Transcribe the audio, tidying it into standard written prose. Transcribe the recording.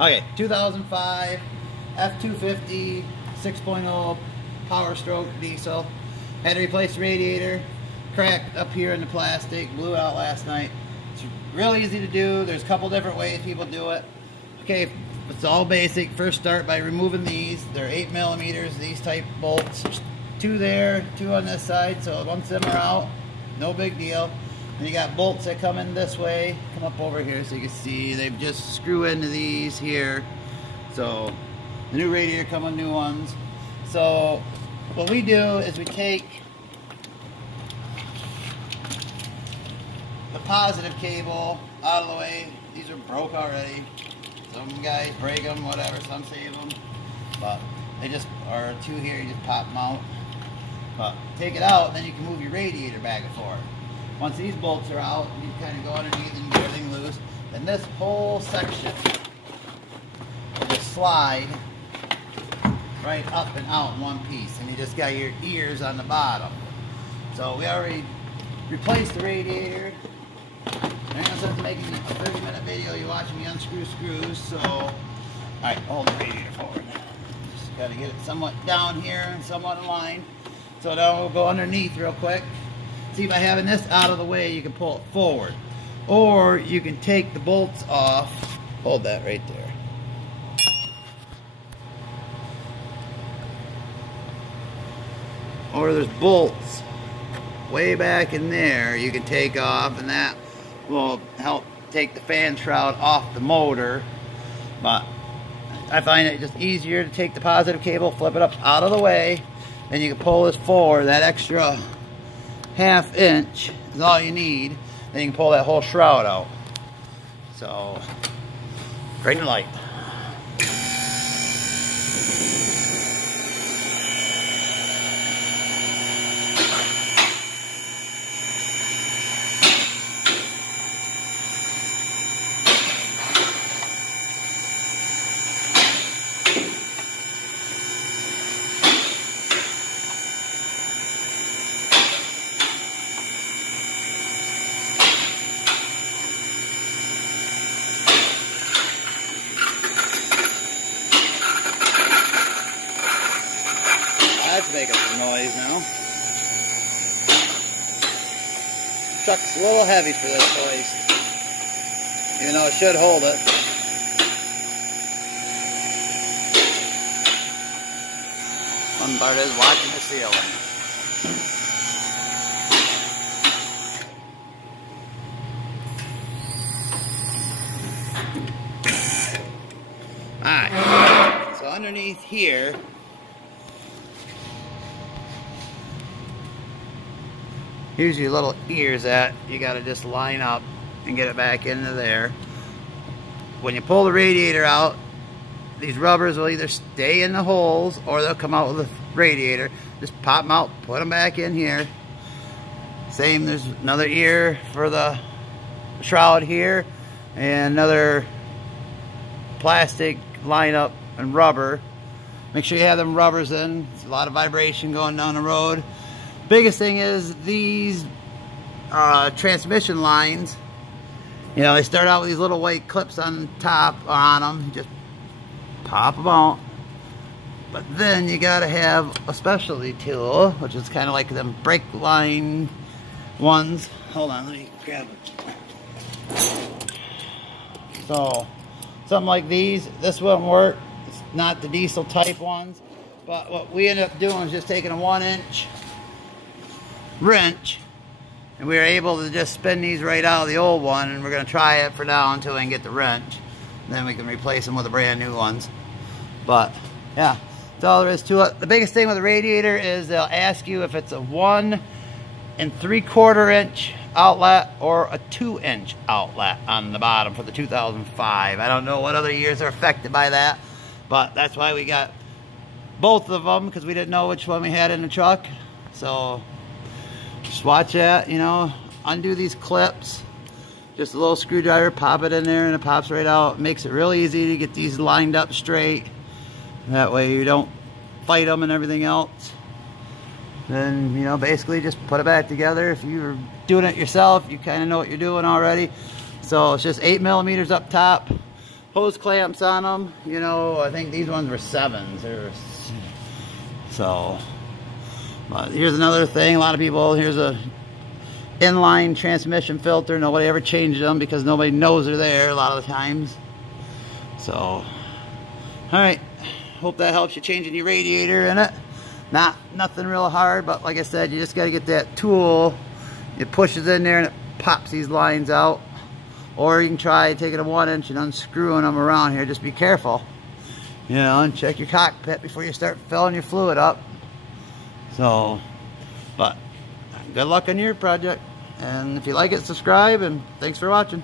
Okay, 2005 F250 6.0 power stroke diesel. Had to replace the radiator. Cracked up here in the plastic. Blew it out last night. It's real easy to do. There's a couple different ways people do it. Okay, it's all basic. First start by removing these. They're 8 millimeters, these type bolts. There's 2 there, 2 on this side, so once them are out, no big deal. And you got bolts that come in this way, come up over here so you can see they just screw into these here. So the new radiator come with new ones. So what we do is we take the positive cable out of the way. These are broke already. Some guys break them, whatever, some save them. But they just are 2 here, you just pop them out. But take it out, then you can move your radiator back and forth. Once these bolts are out, you kind of go underneath and get everything loose. Then this whole section will just slide right up and out in one piece. And you just got your ears on the bottom. So we already replaced the radiator. There ain't no sense making a 30-minute video, you watching me unscrew screws, so... Alright, hold the radiator forward. Just gotta get it somewhat down here and somewhat in line. So now we'll go underneath real quick. See, by having this out of the way, you can pull it forward. Or you can take the bolts off. Hold that right there. Or there's bolts way back in there you can take off, and that will help take the fan shroud off the motor. But I find it just easier to take the positive cable, flip it up out of the way, then you can pull this forward. That extra ½ inch is all you need. Then you can pull that whole shroud out. So, green light. That's making some noise now. Truck's a little heavy for this place, even though it should hold it. One part is watching the ceiling. Alright, so underneath here, here's your little ears at. You gotta just line up and get it back into there. When you pull the radiator out, these rubbers will either stay in the holes or they'll come out with the radiator. Just pop them out, put them back in here. Same, there's another ear for the shroud here, and another plastic line up and rubber. Make sure you have them rubbers in. There's a lot of vibration going down the road. Biggest thing is these transmission lines. You know, they start out with these little white clips on top on them. You just pop them out. But then you gotta have a specialty tool, which is kind of like them brake line ones. Hold on, let me grab it. So, something like these. This wouldn't work. It's not the diesel type ones. But what we end up doing is just taking a 1-inch wrench, and we were able to just spin these right out of the old one, and we're going to try it for now until we can get the wrench, and then we can replace them with the brand new ones. But yeah, that's all there is to it. The biggest thing with the radiator is they'll ask you if it's a 1 3/4 inch outlet or a 2-inch outlet on the bottom for the 2005. I don't know what other years are affected by that, but that's why we got both of them, because we didn't know which one we had in the truck. So just watch that, you know, undo these clips. Just a little screwdriver, pop it in there and it pops right out. It makes it real easy to get these lined up straight. That way you don't fight them and everything else. Then, you know, basically just put it back together. If you're doing it yourself, you kind of know what you're doing already. So it's just 8 millimeters up top, hose clamps on them. You know, I think these ones were 7s. So, but here's another thing. A lot of people, here's a inline transmission filter. Nobody ever changed them because nobody knows they're there a lot of the times. So, alright, hope that helps you changing your radiator in it. Nothing real hard, but like I said, you just got to get that tool. It pushes in there and it pops these lines out. Or you can try taking a 1-inch and unscrewing them around here. Just be careful, you know, and check your cockpit before you start filling your fluid up. So, but good luck on your project. And if you like it, subscribe, and thanks for watching.